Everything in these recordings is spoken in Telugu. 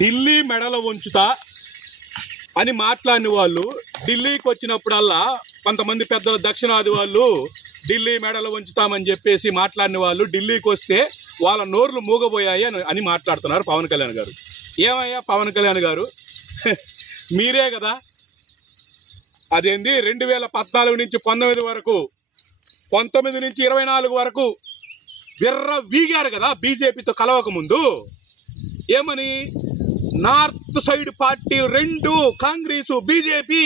ఢిల్లీ మెడలో ఉంచుతా అని మాట్లాడిన వాళ్ళు ఢిల్లీకి వచ్చినప్పుడల్లా కొంతమంది పెద్దల దక్షిణాది వాళ్ళు ఢిల్లీ మెడలో ఉంచుతామని చెప్పేసి మాట్లాడిన వాళ్ళు ఢిల్లీకి వస్తే వాళ్ళ నోర్లు మూగబోయాయి అని మాట్లాడుతున్నారు పవన్ కళ్యాణ్ గారు. ఏమయ్యా పవన్ కళ్యాణ్ గారు, మీరే కదా అదేంది 2014 నుంచి 19 వరకు 19 నుంచి 24 వరకు విర్ర వీగారు కదా బీజేపీతో కలవక ముందు. ఏమని north side party 2 Congress BJP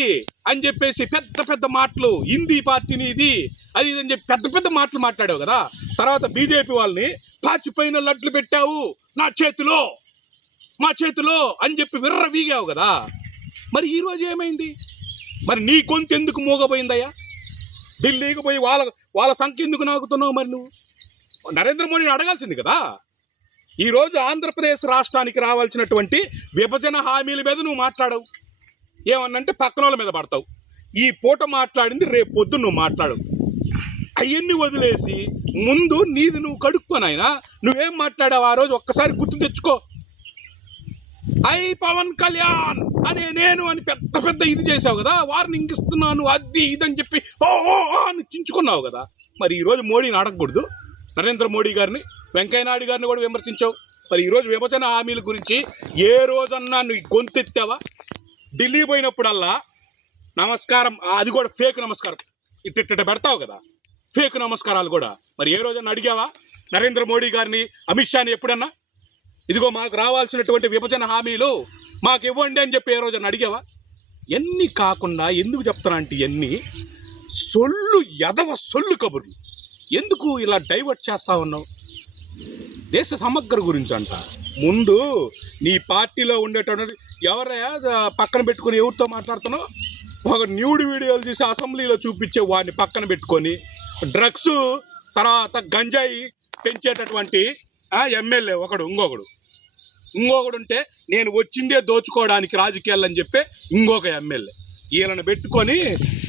అని చెప్పేసి పెద్ద పెద్ద మాటలు, హిందీ పార్టీని ఇది అది అని చెప్పి పెద్ద పెద్ద మాటలు మాట్లాడావు కదా. తర్వాత బీజేపీ వాళ్ళని పాచిపోయిన లడ్లు పెట్టావు నా చేతిలో మా చేతిలో అని చెప్పి విర్ర వీగావు కదా. మరి ఈరోజు ఏమైంది? మరి నీ గొంతు ఎందుకు మూగపోయిందయ్యా? ఢిల్లీకి పోయి వాళ్ళ సంఖ్య ఎందుకు నాకుతున్నావు? మరి నువ్వు నరేంద్ర మోడీని అడగాల్సింది కదా. ఈరోజు ఆంధ్రప్రదేశ్ రాష్ట్రానికి రావాల్సినటువంటి విభజన హామీల మీద నువ్వు మాట్లాడవు. ఏమన్నంటే పక్కన వాళ్ళ మీద పడతావు. ఈ పూట మాట్లాడింది రేపు పొద్దున్న నువ్వు మాట్లాడవు. అవన్నీ వదిలేసి ముందు నీది నువ్వు కడుక్కోనాయనా. నువ్వేం మాట్లాడావు ఆ రోజు ఒక్కసారి గుర్తు తెచ్చుకో. పవన్ కళ్యాణ్ అనే నేను అని పెద్ద పెద్ద ఇది చేసావు కదా, వార్నింగ్ ఇస్తున్నాను అది ఇదని చెప్పి ఓ అని చించుకున్నావు కదా. మరి ఈరోజు మోడీని అడగకూడదు? నరేంద్ర మోడీ గారిని, వెంకయ్య నాయుడు గారిని కూడా విమర్శించావు. మరి ఈరోజు విభజన హామీల గురించి ఏ రోజన్నా నువ్వు గొంతెత్తావా? ఢిల్లీ పోయినప్పుడల్లా నమస్కారం, అది కూడా ఫేక్ నమస్కారం ఇట్ట పెడతావు కదా, ఫేక్ నమస్కారాలు కూడా. మరి ఏ రోజన్నా అడిగావా నరేంద్ర మోడీ గారిని, అమిత్ షాని ఎప్పుడన్నా ఇదిగో మాకు రావాల్సినటువంటి విభజన హామీలు మాకు ఇవ్వండి అని చెప్పి ఏ రోజన్నా అడిగావా? ఎన్ని కాకుండా ఎందుకు చెప్తానా అంటే ఇవన్నీ సొల్లు సొల్లు కబుర్లు. ఎందుకు ఇలా డైవర్ట్ చేస్తా ఉన్నావు? దేశ సమగ్ర గురించి అంట. ముందు నీ పార్టీలో ఉండేటువంటి ఎవరైనా పక్కన పెట్టుకొని ఎవరితో మాట్లాడుతున్నావు? ఒక న్యూడ్ వీడియోలు చూసి అసెంబ్లీలో చూపించే వాడిని పక్కన పెట్టుకొని డ్రగ్స్ తర్వాత గంజాయి పెంచేటటువంటి ఎమ్మెల్యే ఇంకొకడు ఉంటే నేను వచ్చిందే దోచుకోవడానికి రాజకీయాలని చెప్పే ఇంకొక ఎమ్మెల్యే, వీళ్ళని పెట్టుకొని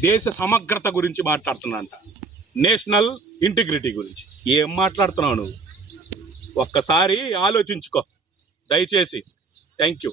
దేశ సమగ్రత గురించి మాట్లాడుతున్నా, నేషనల్ ఇంటిగ్రిటీ గురించి. ఏం మాట్లాడుతున్నావు నువ్వు? ఒక్కసారి ఆలోచించుకో దయచేసి. Thank you.